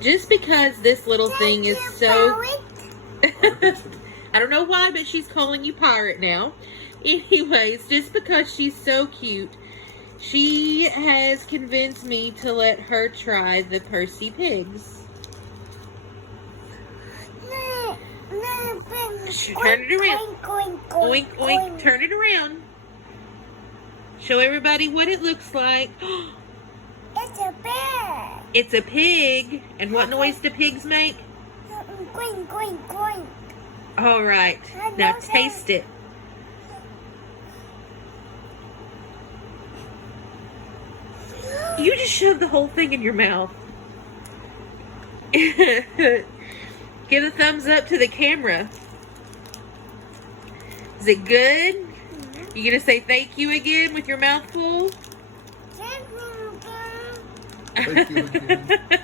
Just because this little thing is so... I don't know why, but she's calling you pirate now. Anyways, just because she's so cute, she has convinced me to let her try the Percy Pigs. Turn it around. Oink, oink. Turn it around. Show everybody what it looks like. It's a bear. It's a pig. And what noise do pigs make? Queen, queen, queen. All right. Now taste it. You just shoved the whole thing in your mouth. Give a thumbs up to the camera. Is it good? You gonna say thank you again with your mouth full? Thank you again. Thank you again.